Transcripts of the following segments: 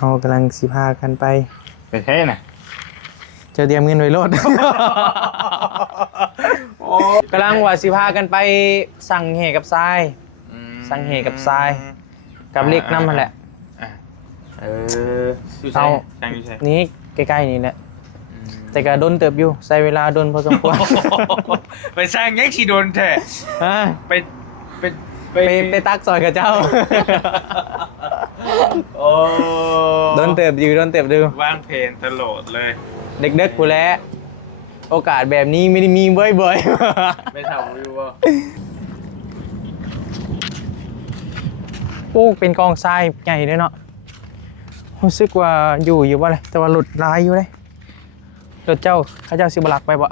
เรากำลังสิพากันไปเท่น่ะเจะเตรียมเงินไว้รถกำลังว่าสิพากันไปสั่งเหกับทรายสั่งเหกับทรายกับเล็กน้ำมันแหละเอานี้ใกล้ๆนี่แหละแต่ก็โดนเติบอยู่ใช้เวลาโดนพอสมควรไปสร้างยังชีโดนแท้ไปตักซอยกับเจ้าโดนเติบอยู่โดนเติบดูวางเพลนตลอดเลยเด็กๆกูแล้วโอกาสแบบนี้ไม่ได้มีบ่อยๆไม่ทำวิวว่าโอ้เป็นกองทรายใหญ่เลยเนาะรู้สึกว่าอยู่ว่าอะไรแต่ว่าหลุดลายอยู่เลยรถเจ้าข้าเจ้าสิบหลักไปบ่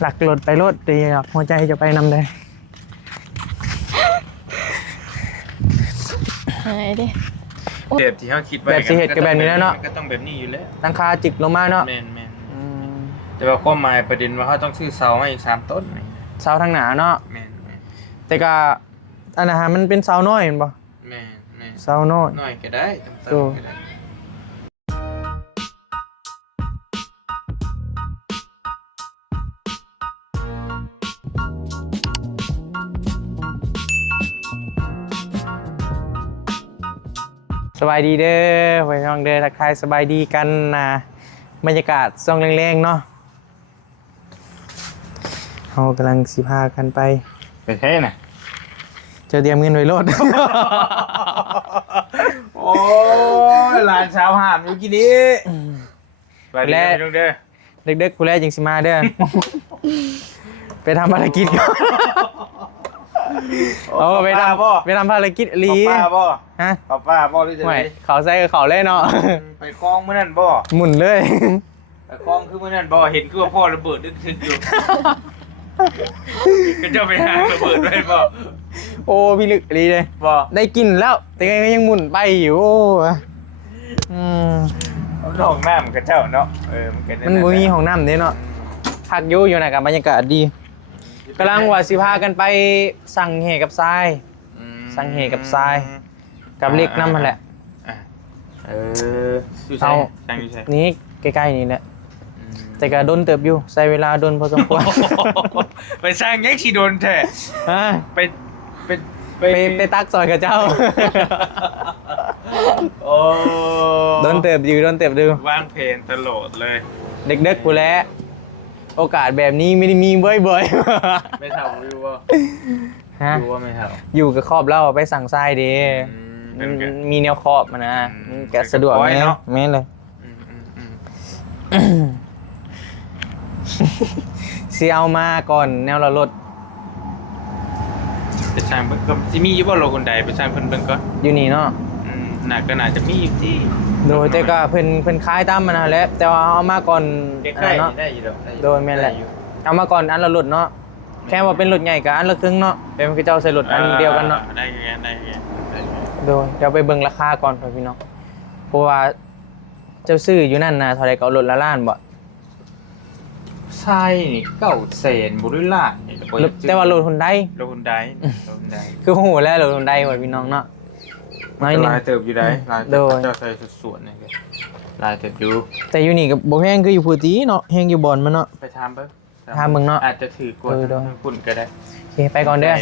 หลักรถไปรถดีหลักหัวใจจะไปนำได้อะไรดิแบบที่เขาคิดแบบสิเหตุกับแบบนี้แล้วเนาะก็ต้องแบบนี้อยู่แล้วตั้งคาจิกลงมาเนาะแมนแต่ว่าความหมายประเด็นว่าเขาต้องซื้อเสามาอีก3 ต้นเสาทางหนาเนาะแมนแต่ก็อันนั้นมันเป็นเสาน้อยเห็นป่ะแมนเสาน้อยก็ได้ก็ได้สบายดีเด้อไปน้องเด้อทักทายสบายดีกันนะบรรยากาศช่วงแรงๆเนาะเรากำลังสิพากันไปเท่น่ะเจะเตรียมเงินไว้รถโอ้ยหลานสาวหามอยู่กี่นี้และเด็กๆกูแลจิงสิมาเด้อไปทำภารกิจก่อนไปทำภารกิจลีป้าบ่ฮะป้าบ่หรือจะไม่เขาใส่เขาเล่นเนาะไปคลองเมื่อนั้นบ่หมุนเลยไปคลองคือเมื่อนั้นบ่เห็นคือว่าพ่อระเบิดนึกถึงอยู่ก็จะไปหาระเบิดไว้บ่โอ้พี่ลึกลีเลยบ่ได้กินแล้วแต่ก็ยังหมุนไปอยู่ห้องน้ำกับเจ้าเนาะมันมีห้องน้ำเนี่ยเนาะพักอยู่นะกับบรรยากาศดีกำลังว่าสิพากันไปสั่งเหกับทรายสั่งเหกับทรายกับเล็กน้ำมันแหละเอานี้ใกล้ๆนี่แหละแต่ก็โดนเติบอยู่ใช้เวลาโดนพอสมควรไปสร้างยังชีโดนแท้ไปตักซอยกับเจ้าโดนเติบอยู่โดนเติบดูวางเพลนตลอดเลยเด็กๆกูแล้วโอกาสแบบนี้ไม่ได้มีบ่อยๆไม่ทำวิวว่าดูว่าไม่ทำอยู่กับครอบเราไปสั่งทรายดีมีแนวครอบมานะแกสะดวกไหมแม่เลยเสียเอามาก่อนแนวเราลดไปสร้างเบิ่งก็จะมีอยู่บ่โลคนใดไปสร้างเพิ่นเบิ่งก่อนอยู่นี่เนาะน่าก็น่าจะมีอยู่ที่โดยแต่ก็เพิ่นคล้ายตามมันนะแหละแต่ว่าเอามาก่อนเนาะได้อยู่ดอกโดยแม่นแหละเอามาก่อนอันละรถเนาะแค่ว่าเป็นรถใหญ่กับอันละครึ่งเนาะเป็นคือเจ้าใส่รถอันเดียวกันเนาะได้โดยเดี๋ยวไปเบิ่งราคาก่อนพี่น้องเพราะว่าเจ้าซื้ออยู่นั่นนะเท่าไรก็เอารถละล้านบ่ใช่นี่900,000บ่ได้ล้านแต่ว่ารถฮุนไดคือโหแล้วรถฮุนไดว่าพี่น้องเนาะน้อยนึงลายเติบอยู่ได้ลายเจ้าใส่ส่วนนี่ลายเติบอยู่แต่อยู่นี่ก็บ่แฮงคืออยู่พูตีเนาะแฮงอยู่บ่อนมันเนาะไปถามเบิ่งถามมึงเนาะอาจจะถือกดคุณก็ได้โอเคไปก่อนเด้อ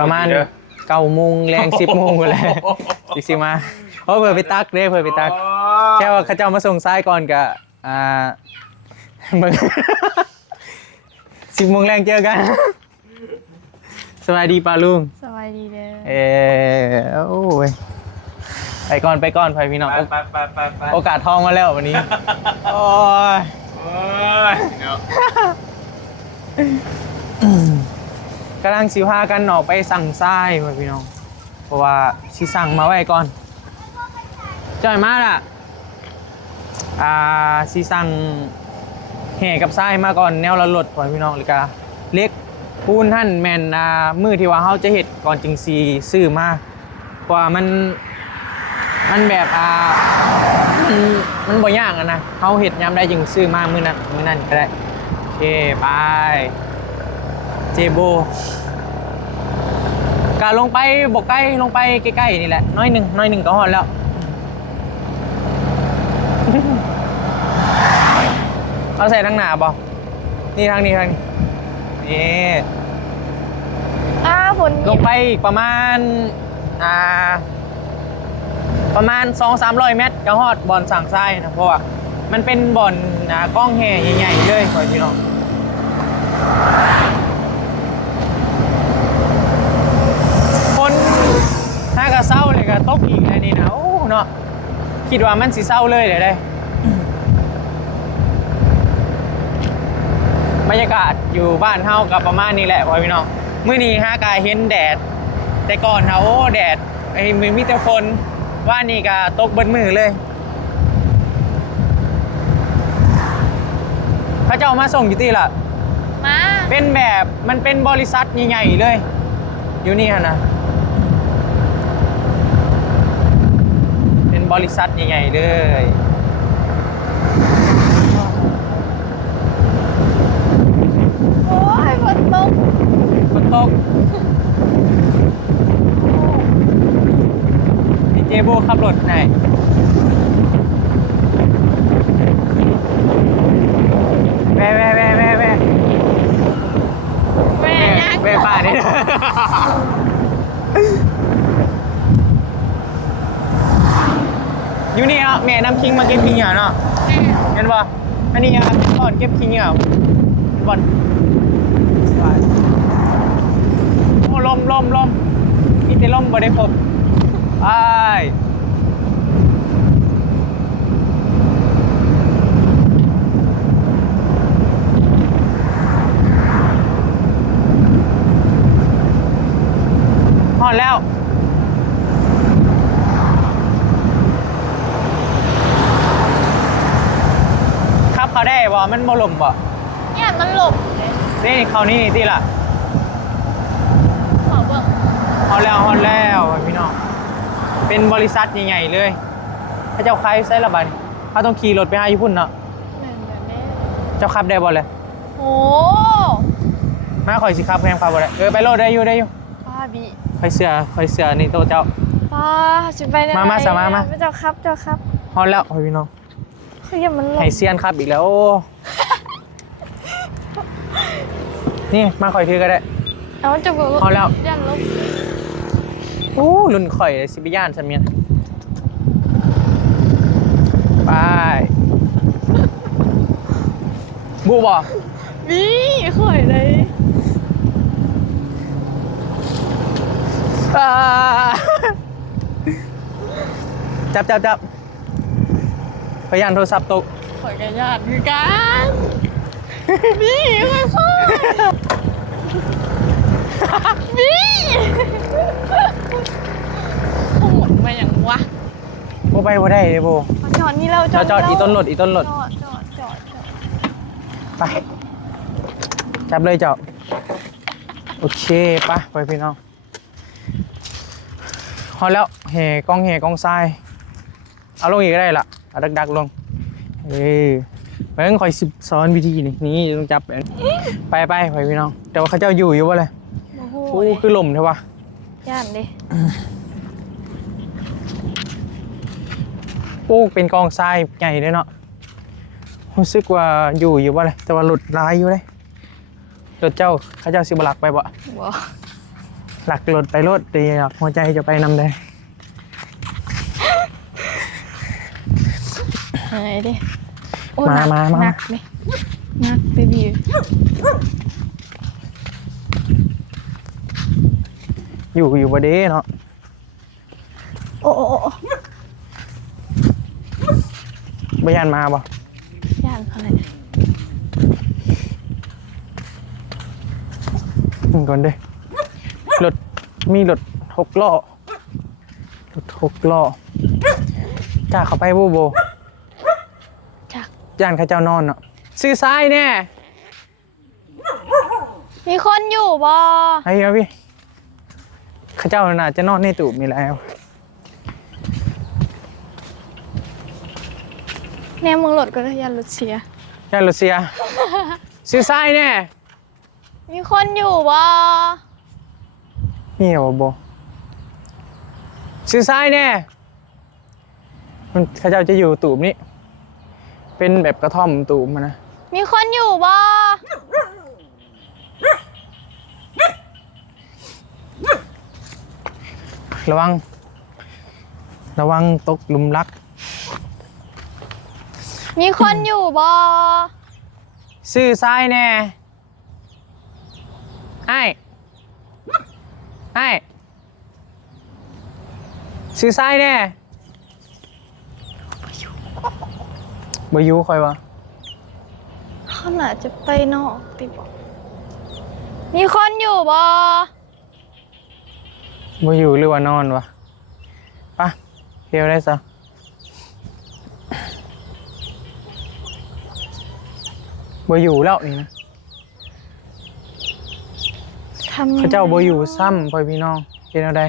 ประมาณ9 โมงแรง 10 โมงก็แล้วอีกสิมาเพิ่นไปตักเด้เพิ่นไปตักแค่ว่าเขาเจ้ามาส่งทรายก่อนก็มึง10 โมงแรงเจอกันสวัสดีป้าลุงสวัสดีเด้อโอ้ยไปก่อนไปพี่น้องไปโอกาสทองมาแล้ววันนี้โอ้ยกำลังสิพากันออกไปสั่งทรายพี่น้องเพราะว่าสิสั่งมาไว้ก่อนจ่อยมากอ่ะสิสั่งแห่กับทรายมาก่อนแนวละรถพี่น้องเลยกะเล็กปูนท่านแมนมือที่ว่าเขาจะเห็ดก่อนจึงซีซื้อมาเพราะว่ามันแบบมันบ่ยากนะเขาเห็ดย้ำได้จึงซื้อมามือนั้นก็ได้โอเคไปเจโบกะลงไปบกใกล้ลงไปใกล้ๆนี่แหละน้อยหนึ่งก็ฮอดแล้ว เอาใส่ทางหน้าบ่นี่ทางนี้นี่ฝน ลงไปอีกประมาณ200-300 เมตรก็ฮอดบ่อนสั่งทรายนะเพราะว่ามันเป็นบ่อนกล้องแห่ใหญ่ๆเลยพ่อพี่น้องคนถ้าก็เศร้าเลยก็ตกอีกเลยนี่นะโอ้เนาะคิดว่ามันสิเศร้าเลยเดี๋ยวได้บรรยากาศอยู่บ้านเฮากับประมาณนี้แหละพ่อพี่น้องมื้อนี้ฮะกายเห็นแดดแต่ก่อนเฮาโอ้แดดไอ้มีแต่ฝนว่านี่ก็ตกเบิดมือเลยพระเจ้ามาส่งอยู่ที่ล่ะมาเป็นแบบมันเป็นบริษัทใหญ่ๆเลยอยู่นี่ฮะนะเป็นบริษัทใหญ่ๆเลยโอ้ยฝนตกดีเจโบขับรถไหนแว่ป่านี่อยู่นี่อ่ะแม่น้ำคิงมาเก็บคิงเนาะเห็นป่ะอันนี้เป็นบ่อนเก็บคิงบ่อนโอ้ลมนี่แต่ลมบ่ได้พบฮอดแล้วครับเขาได้บ่มันบ่ลมบ่เนี่ยมันหลบเลย นี่เขานี่ที่ล่ะขอเบิ่งฮอดแล้วพี่น้องเป็นบริษัทใหญ่ๆเลยถ้าเจ้าใครใช้ระบายเขาต้องขี่รถไปหาญี่ปุ่นเนาะเจ้าขับได้บ่เลยโอ้มาคอยสิขับแพงขับบ่ได้ไปโลดได้อยู่ป้าบีคอยเสือนี่โตเจ้าป้าสิไปได้มาสามารถมาเจ้าครับฮอดแล้วพี่น้องคือมันหลบไฮเซียนครับอีกแล้วนี่มาคอยถือก็ได้เอาจะบอกฮอดแล้วยันลบโอ้รุ่นข่อยสิบย่านซะเมียนไปบูบ่บีข่อยเลยจับพยานโทรศัพท์ตกข่อยกับญาติคือกันบีค่อยบีหมดมาอย่างวะโบไปบ่ได้เลยโบจอดนี่เราจอดอีต้นรถจอดไปจับเลยเจ้าโอเคไปพี่น้องพอแล้วแห่กองทรายเอาลงอีกก็ได้ล่ะเอาดักลงไปต้องคอยสอนวิธีนี่ต้องจับไปพี่น้องแต่ว่าเขาเจ้าอยู่วะเลยโอ้คือลมใช่ปะย่านดิโอ้เป็นกองทรายใหญ่เลยเนาะรู้สึกว่าอยู่วะเลยแต่ว่าหลุดลายอยู่เลยรถเจ้าเขาเจ้าสิบหลักไปบ่หลักรถไปรถตีหลักหัวใจจะไปนำได้ไหนดิมาหนักดิหนักเบบี้อยู่บ่เด้เนาะโอ้บ่ยันมาบ่ย่านอะไรก่อนเด้มีรถ6 ล้อกล้าเข้าไปโบย่านข้าเจ้านอนเนาะซื้อซ้ายแน่มีคนอยู่บ่ไอ้เหี้ยพี่ข้าเจ้าน่าจะนอนในตู้มีแล้วแน่มึงรถก็ได้ยันรถเสียซื้อซ้ายแน่มีคนอยู่บ่นี่เหรอโบซื้อซ้ายแน่มันข้าเจ้าจะอยู่ตู้นี้ เป็นแบบกระท่อมตูมนะ มีคนอยู่บ่ ระวังตกหลุมรัก มีคนอยู่บ่ ซื้อทรายแน่ไอ้ซื้อทรายแน่บ่อยู่คอยวะ เขาน่าจะไปนอกติบ่มีคนอยู่บ่ บ่อยู่หรือว่านอนวะไปะเที่ยวได้ซะบ่อยู่แล้วนี่นะ ทำยังไง เขาเจ้าบ่อยู่ซ้ำพ่อพี่น้องเป็นอะไร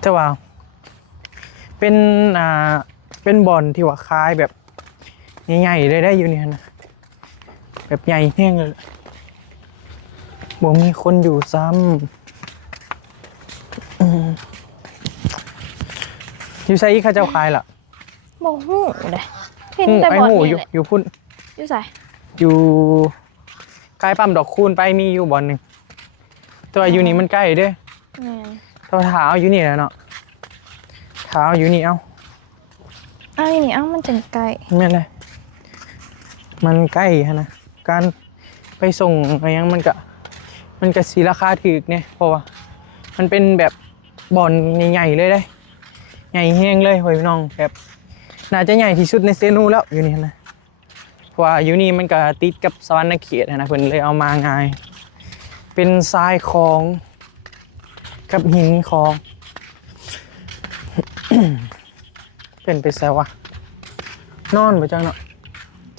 แต่ว่าเป็นบ่อนที่ว่าคล้ายแบบใหญ่ๆได้อยู่นี่นะแบบใหญ่แห้งเลยบ่มีคนอยู่ซ้ำอยู่ไสอีกเขาเจ้าคายล่ะ บ่ฮู้เด้เห็นแต่ ไอ้ บ่อน หู นี่ อยู่ แหละ อยู่พุ่น อยู่ไส อยู่ใกล้ปั๊มดอกคูณไปมีอยู่บ่อนหนึ่งแต่ว่าอยู่นี่มันใกล้เด้ แม่น แต่ว่าถ้าเอาอยู่นี่แหละเนาะถ้าเอาอยู่นี่เอา อ้าวนี่มันจังไกล ไม่เป็นไรมันใกล้ฮะนะการไปส่งอะไรยังมันก็สีราคาถูกเนี่ยเพราะว่ามันเป็นแบบบ่อนใหญ่ๆเลยได้ใหญ่แห้งเลยพ่อพี่น้องแบบน่าจะใหญ่ที่สุดในเซนูแล้วอยู่นี่นะเพราะว่าอยู่นี่มันก็ติดกับสวรรณเขตนะเพิ่นเลยเอามาง่าย เป็นทรายคลองกับหินคลอง เป็นไปแซวะนอนบ่จังเนาะ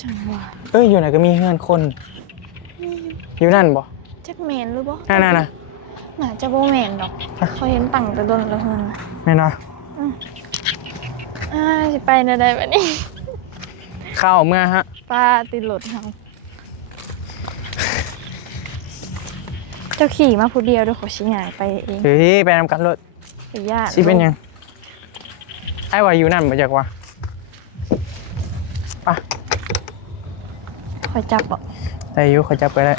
จังว่า อยู่ไหนก็มีเฮือนคน อยู่นั่นบ่ จักแม่นหรือบ่ นั่นน่ะ น่าจะบ่แม่นดอกเขาเห็นตั้งแต่ดนแล้วเพิ่นน่ะ แม่นบ่ สิไปได้ได้บัดนี้ เข้าวเมื่อฮะ ป้าติดรถเฮาเจ้าขี่มาผู้เดียวเดี๋ยวขอชี้หงายไปเอง เฮ้ยไปนำกันรถ ไปญาติ สิเป็นหยังไอ้ว่าอยู่นั่นบ่จักว่าป่ะ คอยจับบ่ ได้อยู่เขาจับไปได้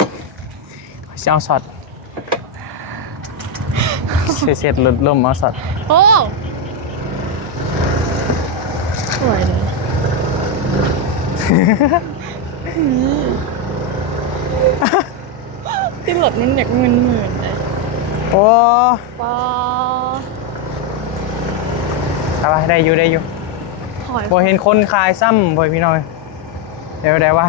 เขาสิเอาสอดเสียดรถล่มเอาสอด โอ้สวยเลยที่รถมันอยากเงินหมื่นเลย โอ้ ป้า อะไรได้อยู่ถอย บ่เห็นคนขายซ้ำบ่พี่น้อยเดี๋ยวได้ว่า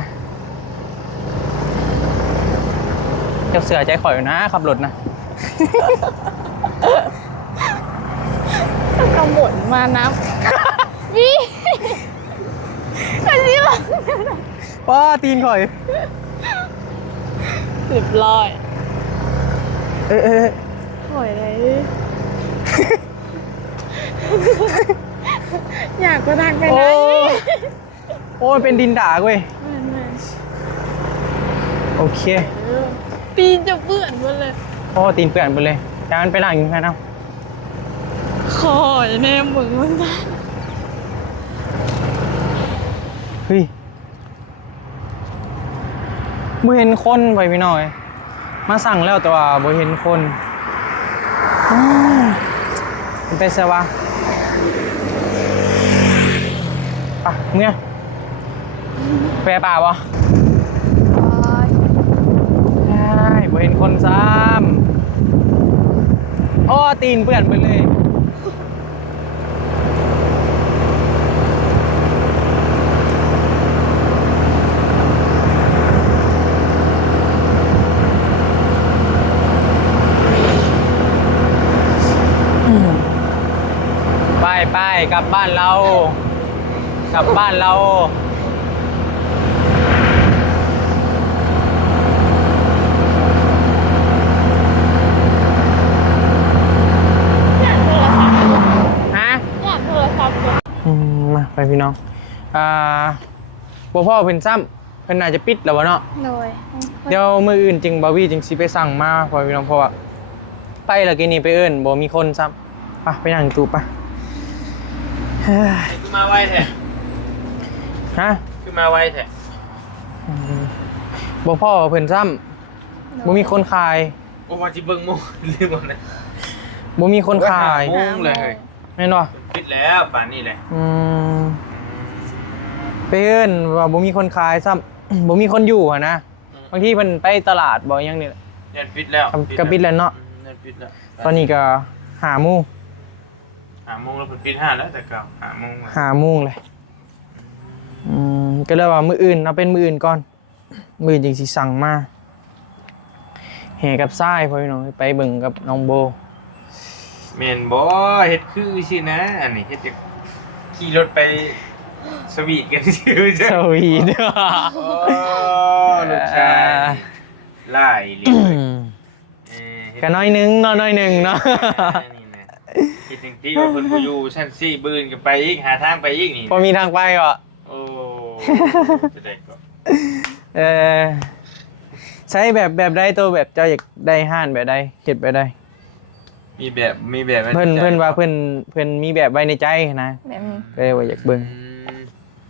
เจ้าเสือใจข่อยอยู่นะขับรถนะ กระหมดมานะพี่อันนี้หรอ ป้าตีนข่อย เรียบร้อย เอ้ย ถอยเลยอยากก็ทางไป โอ้ นะ โอ้ยเป็นดินด่าเว้ย โอเค ปีนจะเปื่อนหมดเลย โอ้ตีนเปื่อนไปเลยจานไปหลังอีกแล้ว คอยแน่มึงมันนะ เฮ้ยบ่เห็นคนไปพี่น้อย มาสั่งแล้วแต่ว่าบ่เห็นคนมันเป็นไงวะป่ะเมื่อไปป่าวะใช่บ่เห็นคนซ้ำโอ้ตีนเปื่อนไปเลย ไปกลับบ้านเรา กลับบ้านเรา อยากโทรศัพท์ ฮะ อยากโทรศัพท์ มาไปพี่น้องบ่พ่อเพิ่นซ้ำเพิ่นน่าจะปิดแล้ววะเนาะ โดย เดี๋ยวมื้ออื่นจึงบาวี่จึงสิไปสั่งมาพอพี่น้องเพราะว่าไปแล้วกินนี่ไปเอิ้นบ่มีคนซ้ำไปนั่งตู้ปะ มาไว้แท้ ฮะ คือมาไวแท้ บ่พ่อเพิ่นซ้ำบ่มีคนขาย โอ้มาจิเบิ่งโมลืมหมดเลย บ่มีคนขาย โมงเลย แม่นบ่ ปิดแล้วป่านนี้แหละ ไปเอิ้นว่าบ่มีคนขายซ้ำ บ่มีคนอยู่หั่นนะบางทีเพิ่นไปตลาดบ่อยังนี่แหละ เน็ตปิดแล้ว ก็ปิดแล้วเนาะ เน็ตปิดแล้ว ตอนนี้ก็5 โมง 5 โมงแล้วเพิ่นปิด5แล้วแต่เก่า5 โมง 5 โมงเลยก็เลยว่ามื้ออื่นเอาเป็นมื้ออื่นก่อนมื้ออื่นจึงสิสั่งมาแห่กับทรายพ่อพี่น้องไปเบิ่งกับน้องโบ แม่นบ่เฮ็ดคือสินะอันนี้เฮ็ดจะขี่รถไปสวีทกันซื่อจ้ะ สวีท โอ้ลูกชายไล่เลี้ยงเลย ก็น้อยหนึงเนาะน้อยหนึงเนาะ นี่นะคิดถึงที่ว่าเพิ่นบ่อยู่ชั้น4บืนกันไปอีกหาทางไปอีกนี่ พอมีทางไปก็ โอ้จะได้ก็ เออใช้แบบใดตัวแบบเจ้าอยากได้ห้านแบบใดเฮ็ดแบบใด มีแบบ เพิ่นว่าเพิ่นมีแบบไว้ในใจนะ แบบนี้ ก็เลยว่าอยากเบิ่ง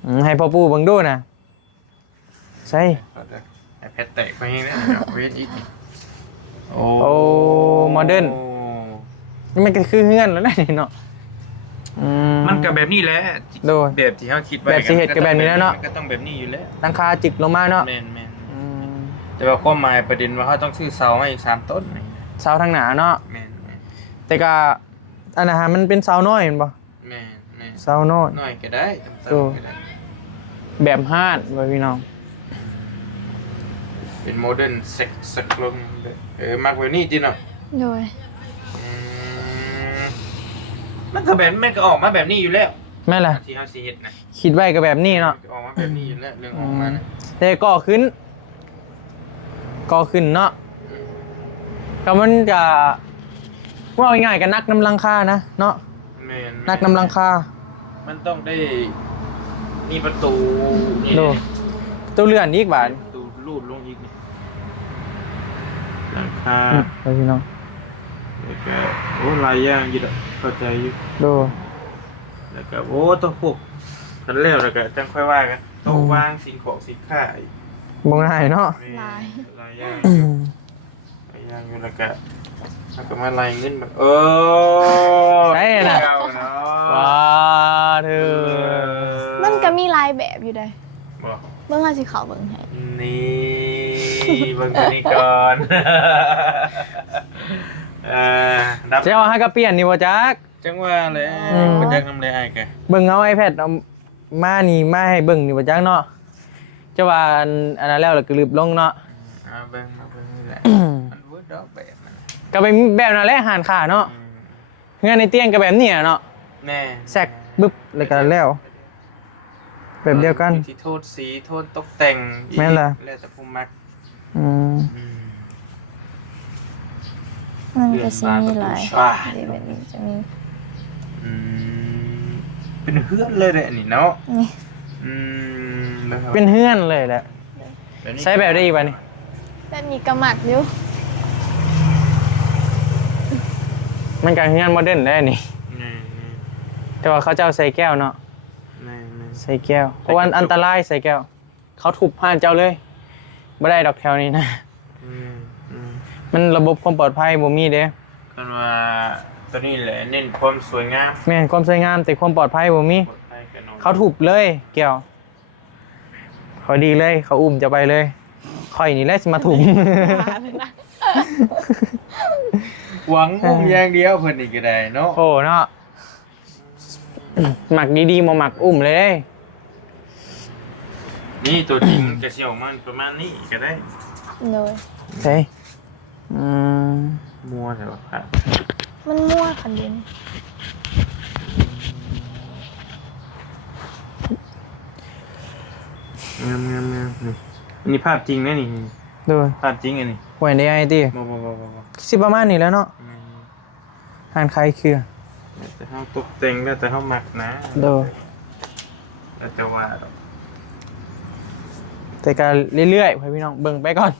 อืม ให้พ่อปู่เบิ่งดูนะใช่ เอาเด้อไอ้แพทแตกไปให้นะเวทอีกโอ้ โอ้โมเดิร์นนี่มันก็คือเฮือนแล้วนะนี่เนาะ มันก็แบบนี้แหละ โดย แบบที่เขาคิดไว้ แบบสิเฮ็ดก็แบบนี้แล้วเนาะ ก็ต้องแบบนี้อยู่แล้ว หลังคาจิกลงมาเนาะ แม่นแต่ว่าความหมายประเด็นว่าเขาต้องซื้อเสามาอีก3 ต้นนี่ เสาทางหน้าเนาะ แม่น แต่ก็อันนั้นฮะมันเป็นเสาน้อยเห็นบ่ แม่น เสาน้อย หน่อยก็ได้ต่ำๆก็ได้ แบบห้านไว้พี่น้อง เป็นโมเดิร์นเซ็กสักลงมักแบบนี้จริงเนาะ โดย มันก็แบบมันก็ออกมาแบบนี้อยู่แล้ว แม่นล่ะ ที่เขาสิเฮ็ดนะ คิดไว้ก็แบบนี้เนาะ ออกมาแบบนี้อยู่แล้วเรื่องออกมานะ แต่ก่อขึ้นเนาะก็มันจะว่าง่ายๆกันนักน้ำลังคานะเนาะ แม่น นักน้ำลังคา มันต้องได้มีประตูนี่ ดูตัวเลื่อนอีกบาท ประตูรูดลงอีกนี่หลังคา ไปพี่น้อง แล้วก็โอ้หลายอย่างอยู่ดอกเข้าใจอยู่ ดู แล้วก็โอ้ต้องพวกกันแล้วก็จังค่อยว่ากันต้องวางสิ่งของสิ่งค่าอีก บ่ง่ายเนาะ หลายอย่างอยู่หลายอย่างอยู่แล้วก็มาไล่เงินแบบใช่น่ะ เก่าเนาะ ว้าเธอ มันก็มีหลายแบบอยู่ได้ บอก เบิ่งเอาสิเขาเบิ่งให้ นี่เบิ่งตัวนี้ก่อนดับ เจ้าให้ก็เปลี่ยนนี่บ่จัก จังว่าเลยบ่จักนำเลยอ้ายแก เบิ่งเอา iPad เอามานี่มาให้เบิ่งนี่บ่จักเนาะเจ้าว่าอันนั้นแล้วก็ลืบลงเนาะ เบิ่งมาเบิ่งนี่แหละมันเวิร์ดดอกแบบมัน ก็เป็นแบบนั้นแหละหานขาเนาะเฮือนในเตียงก็แบบนี้เนาะ แน่ แซกบึ๊บแล้วก็แล้วแบบเดียวกัน ที่โทษสีโทษตกแต่ง แม่นล่ะ แล้วแต่ผู้มัก มันก็สิมีหลาย อ่า เดี๋ยวแบบนี้จะมี เป็นเฮือนเลยเด้ออันนี้เนาะ นี่ แล้วครับ เป็นเฮือนเลยแหละ แบบนี้ ใช้แบบได้อีกป่ะนี่ แบบนี้ก็มักอยู่ มันก็เฮือนโมเดิร์นได้นี่ นี่ แต่ว่าเขาเจ้าใส่แก้วเนาะ นี่นี่ ใส่แก้วเพราะว่าอันตรายใส่แก้วเขาทุบผ่านเจ้าเลยไม่ได้ดอกแถวนี้นะ อืม มันระบบความปลอดภัยบ่มีเด้ กันว่าตัวนี้แหละเน้นความสวยงาม แม่นความสวยงามแต่ความปลอดภัยบ่มี ปลอดภัยกันหน่อย เขาทุบเลยแก้วเขาดีเลยเขาอุ้มจะไปเลยค่อยนี่แหละสิมาทุบ หวังอุ้มอย่างเดียวเพิ่นนี่ก็ได้เนาะ โอ้เนาะหมักดีๆมาหมักอุ้มเลย นี่ตัวจริงจะเสียวมันประมาณนี้ก็ได้ โดย เฮ้ย มัวแต่ว่าครับ มันมั่วคันเด่น งามนี่อันนี้ภาพจริงนะนี่ ดู ภาพจริงอันนี้ หวยในไอตี บ่ สิประมาณนี้แล้วเนาะหานใครคือ แต่เฮาตกแต่งแล้วแต่เฮามักนะ ดู แล้วแต่ว่าดอก แต่ก็เรื่อยๆพี่น้องเบิ่งไปก่อน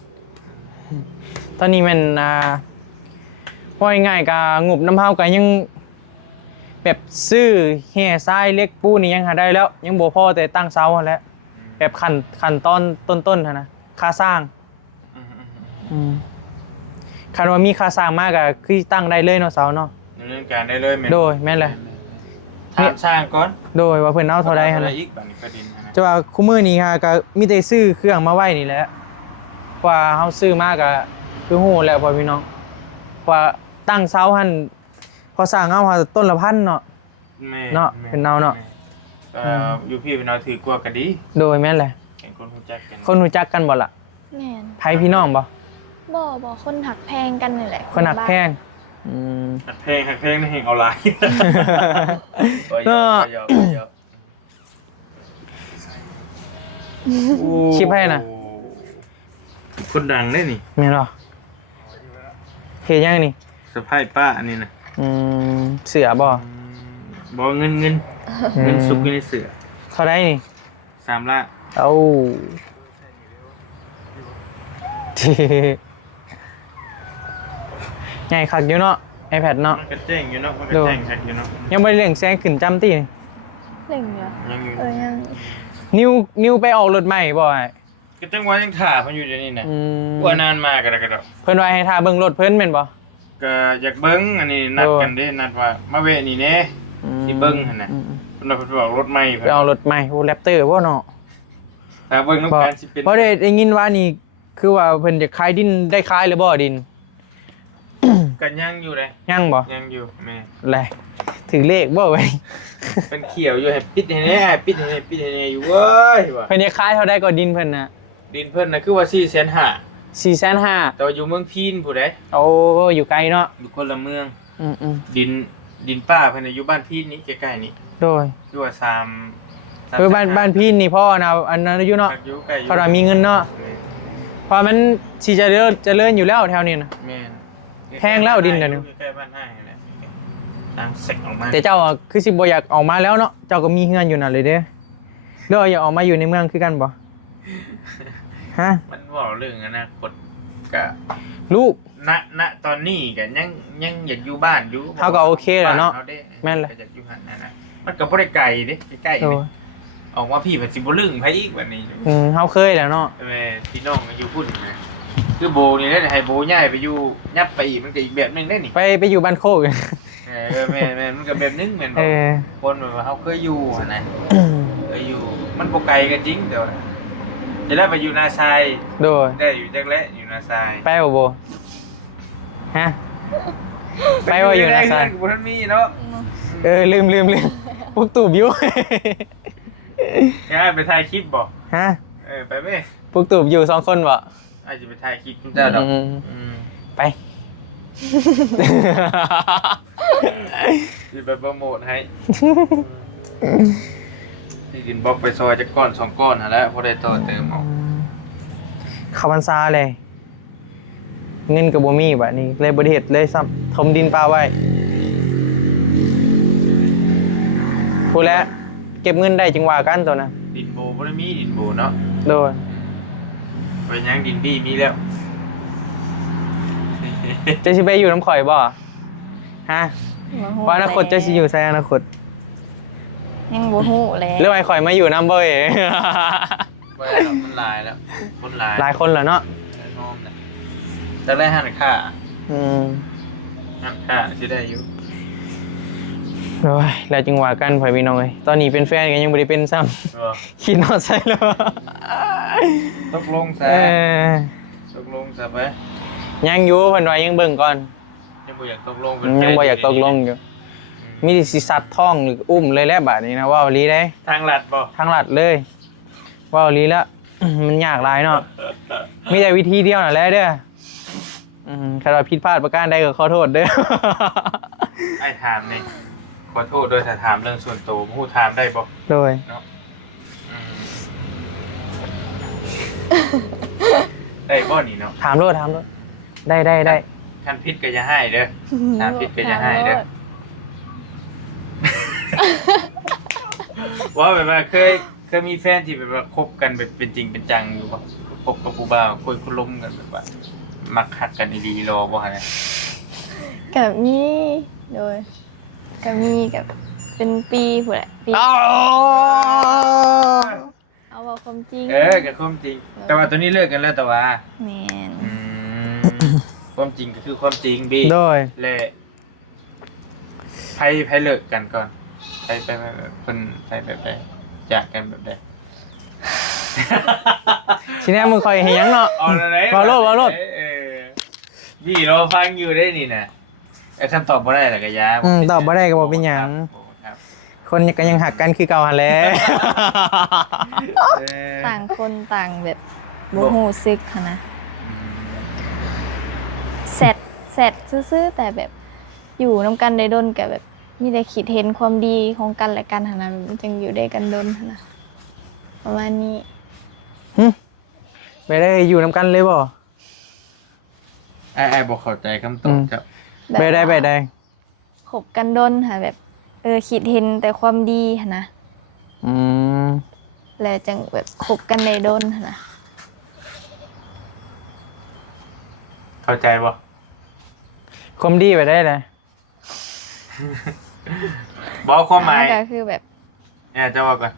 ตอนนี้มันว่าง่ายๆกับงบน้ำเฮาก็ยังแบบซื้อแห่ทรายเล็กปูนี่ยังหาได้แล้ว ยังบ่พอแต่ตั้งเสาหั่นแหล้ว แบบขั้นตอนต้นๆนะค่าสร้างคันว่ามีค่าสร้างมากอะคือตั้งได้เลยเนาะเสาเนาะ ดำเนินการได้เลยแม่น โดยแม่นเลย ถามสร้างก่อน โดยว่าเพิ่นเอาเท่าใดหั่น อะไร น่ะ อีกบัดนี้ประเด็นนะ จะว่าคู่มือนี้ฮะก็มีแต่ซื้อเครื่องมาไว้นี่แหละว่าเฮาซื้อมาก็คือฮู้แล้วพ่อพี่น้องว่าตั้งเสาหั่นพอสร้างเอาต้นละพันเนาะ แม่ เนาะเป็นเอาเนาะ อยู่พี่เป็นเอาถือกลัวกันดี โดยแม่นแหละ แข่งคนรู้จักกัน คนรู้จักกันบ่ล่ะ แม่น ไผพี่น้องบ่ บ่คนหักแพงกันนี่แหละ คนหักแพงอืม หักเพลงนี่เฮงเอาหลาย เนาะ คลิปให้นะ คนดังได้นี่ แม่นบ่เฮ็ดยังนี่ สะพายป้าอันนี้นะ เสือบ่ บ่เงินซุกอยู่ในเสือ เท่าใดนี่ 3 ล้าน เอ้าที่ใหญ่คักอยู่เนาะ iPad เนาะ มันก็แจ้งอยู่เนาะมันก็แจ้งแท็กอยู่เนาะ ยังบ่ได้เรื่องแซงขึ้นจำตินี่ เล่งอยู่ ยังอยู่ ยัง นิวไปออกรถใหม่บ่ไอ้ ก็จังว่ายังถ่ามันอยู่เดี๋ยวนี้นะ ม ว่านานมากก็ได้ เพิ่นว่าให้ท่าเบิ่งรถเพิ่นแม่นบ่ ก็อยากเบิ้งอันนี้นัดกันเด้นัดว่ามาเวะนี่แน่สิเบิ้งหั่นน่ะเพิ่นบอกรถใหม่ ไปเอารถใหม่โอ้แรปเตอร์บ่เนาะ ถ้าเบิ้งน้ำกันสิเป็น บ่ได้ยินว่านี่คือว่าเพิ่นจะขายดินได้ขายหรือบ่ดิน กันยังอยู่เลย ยังบ่ ยังอยู่แม่ แลถึงเลขบ่ไว้ เป็นเขียวอยู่ให้ปิดให้แน่ปิดให้แน่ปิดให้แน่อยู่เว้ยว่ะ เพิ่นจะขายเท่าใดก็ดินเพิ่นน่ะ ดินเพิ่นน่ะคือว่า4,500,000 450,000 แต่ว่าอยู่เมืองพีนผู้ใด โอ้อยู่ไกลเนาะ อยู่คนละเมือง อืม ดินป้าเพิ่นน่ะอยู่บ้านพีนนี้ใกล้ๆนี่ โดย อยู่ว่า3 คือบ้านพี่นี่พ่อนะอันนั้นอยู่เนาะ อยู่ใกล้อยู่ เขาว่ามีเงินเนาะเพราะมันสิเจริญอยู่แล้วแถวนี้นะ แม่น แพงแล้วดินเดี๋ยวนี้ ใกล้บ้านอ้ายนั่นแหละทางเสกออกมา แต่เจ้าอะคือสิบ่อยากออกมาแล้วเนาะเจ้าก็มีเงินอยู่น่ะเลยเด้อเด้ออยากออกมาอยู่ในเมืองคือกันบ่ฮะ มันบอกเรื่องอนาคตก็ ลูก ณตอนนี้ก็ยังอยากอยู่บ้านอยู่ เขาก็โอเคแหละเนาะ บ้ด้ แม่นแหละ ก็อยากอยู่หั่นน่ะนะมันก็บ่ได้ไกลเด้ใกล้ๆ โอ้ นี่ออกมาพี่เพิ่นสิบ่ลึงไผอีกบัดนี้ เฮาเคยแล้วเนาะ แม่พี่น้องก็อยู่พุ่นนะคือโบนี่ได้ให้โบย้ายไปอยู่ยับไปอีกมันก็อีกแบบนึงได้นี่ ไปอยู่บ้านโคก แม่มันก็แบบนึงแม่น เอ บ่ อ คนแบบว่าเฮาเคยอยู่หั่นนะเคยอยู่มันบ่ไกลกันจริงแต่ว่าจะได้ไปอยู่นาทราย โดย ได้อยู่จักแลอยู่นาทราย ไปบ่ฮะไปว่าอยู่นะซาย บ่ทันมีเนาะ ลืมพวกตูบอยู่ ย้ายไปถ่ายคลิปบ่ ฮะ ไปแม่ พวกตูบอยู่2คนบ่ อาจจะไปถ่ายคลิปคุณเจ้าดอกม ไป สิไปโปรโมทให้ที่ดินบล็อกไปซอยจักก้อน2ก้อนหั่นแหละพอได้ต่อเติมเอา เข้าพรรษาเลย เงินกับบ่มีบัดนี้เลยบ่ได้เฮ็ดเลยซ้ำถมดินป่าไว้พูดแล้วเก็บเงินได้จึงว่ากันตัวนะ ดินโบบ่ได้มีดินโบเนาะ โดย ไปยังดินดีมีแล้ว จะสิไปอยู่น้ำข่อยบ่ฮะว่าอนาคตจะสิอยู่ไสอนาคต ยังบ่ฮู้แล้ว หรือว่าข่อยมาอยู่น้ำบ่เอ้ บ่ได้ดอกมันหลายแล้วคนหลาย หลายคนแล้วเนาะ น้อมน่ะจะได้หันค่า อืม หันค่าสิได้อยู่ โอ้ยแล้วจึงว่ากันพ่อยพี่น้องเอ้ยตอนนี้เป็นแฟนกันยังบ่ได้เป็นซ้ำ คิดนอนใส่แล้ว ตกลงซะ เออ ตกลงซะไป ยังอยู่เพิ่นว่ายังเบิ่งก่อน ยังบ่อยากตกลง ยังบ่อยากตกลงอยู่ มีแต่สิสัตว์ท้องหรืออุ้มเลยแหละบาดนี้นะว่าวลีได้ ทางลัดบ่ ทางลัดเลยว่าวลีแล้ว มันยากหลายเนาะมีแต่วิธีเดียวนั่นแหละเด้อถ้าเราผิดพลาดประการใดก็ขอโทษเด้อ ไอ้ถามนี่ขอโทษโดยถ้าถามเรื่องส่วนตัวผู้ถามได้บ่ โดย เนาะได้บ่นี่เนาะ ถามโลดได้ ท่านพิษก็จะให้เด้อท่านพิษก็จะให้เด้อว่าแบบว่าเคยมีแฟนที่แบบว่าคบกันแบบเป็นจริงเป็นจังอยู่ป่ะคบกับผู้บ่าวคุยคุยล้มกันแบบว่ามักหักกันดีๆรอบ่ฮะเนี่ย กับมีโดยกับมีกับเป็นปีพุ่นแหละปี เอา เอาว่า ความจริง กับความจริง แต่ว่าตัวนี้เลิกกันแล้วแต่ว่า แม่น ความจริงก็คือความจริงบี โดย และไพ่เลิกกันก่อนไปคนไปจากกันแบบใด ทีนี้มึงคอยเห็นยังเนาะ เอาอะไร วาโลดวาโลด บีเราฟังอยู่ได้นี่นะไอ้คำตอบบ่ได้หรอกกะยา ตอบบ่ได้ก็บอกเป็นหยัง ครับ คนก็ยังหักกันคือเก่าหันแหล้ว ต่างคนต่างแบบบ่ฮู้ซึกหั้นนะแซดซื่อๆแต่แบบอยู่นํกันได้ดนก็แบบมีแต่คิดเห็นความดีของกันและกันหั่นนะมันจึงอยู่ได้กันดนหั่นนะประมาณนี้ ไปได้อยู่นํกันเลยบ่ ไอ้บอกเข้าใจคำตอบครับ ไปได้ไปได้ คบกันดนค่ะแบบคิดเห็นแต่ความดีหั่นนะ อืม แล้วจังแบบคบกันได้ดนหั่นนะ เข้าใจบ่ คมดีไปได้เลย บอกความหมาย ก็คือแบบ จะบอกก่อน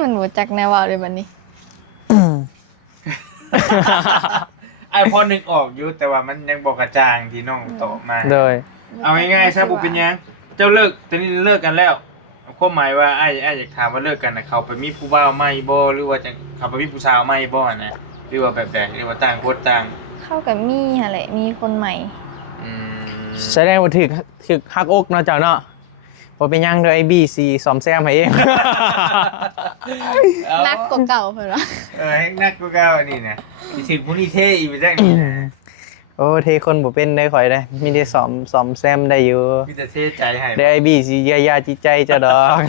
มันบ่จักแนวเว้าเลยบัดนี้ ไอ้พอนึกออกอยู่แต่ว่ามันยังบอกกระจ่างที่น้องตอบมา โดย เอาง่ายๆซะบุเป็นหยังเจ้าเลิกตอนนี้เลิกกันแล้วความหมายว่าไอ้อยากถามว่าเลิกกันนะเขาไปมีผู้บ่าวใหม่บ่หรือว่าจะเขาไปมีผู้สาวใหม่บ่นะหรือว่าแบบใดหรือว่าต่างคนต่าง เข้ากับมีหั่นแหละมีคนใหม่ อืม แสดงว่าถึกฮักอกเนาะเจ้าเนาะบ่เป็นหยังเด้อไอ้บีซีซ่อมแซมให้เอง นักกว่าเก่าเพิ่นว่า ให้นักกูเก้าอันนี้นะที่ถึงมูลนิธิอีกไปจังนี่นะ โอ้เทคนบ่เป็นได้ข่อยได้มีได้ซ่อมแซมได้อยู่ มีแต่เทใจให้ ได้ไอ้บีซีเยียวยาจิตใจเจ้าดอก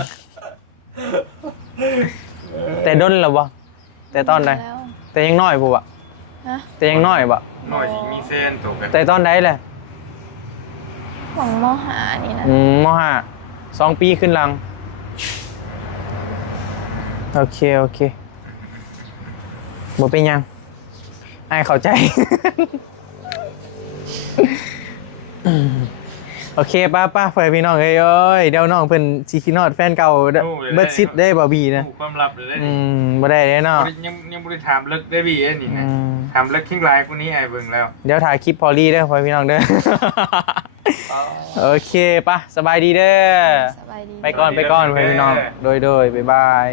แต่ดนแล้วบ่แต่ตอนใด แล้ว แต่ยังน้อยผู้บ่ ฮะ แต่ยังน้อยบ่ หน่อยสิมีเส้นตกกัน แต่ตอนใดแหละ หวังมหานี่นะ มห้า2 ปีขึ้นหลังโอเคบ่เป็นหยังให้เข้าใจ โอเคป้าเพื่อนพี่น้องเอ้ยเดี๋ยวน้องเพิ่นสิคิดฮอดแฟนเก่าเบิดซิดได้บ่บีนะ ถูกความลับเลย บ่ได้เด้เนาะ ยังบ่ได้ถามเลิกได้บีอันนี้นะ อืม ถามเลิกทิ้งลายกูนี้ไอ้เบิ่งแล้ว เดี๋ยวถ่ายคลิปพอลลี่เด้อเพื่อนพี่น้องเด้อ โอเคป่ะสบายดีเด้อ สบายดี ไปก่อนเพื่อนพี่น้องโดยบ๊ายบาย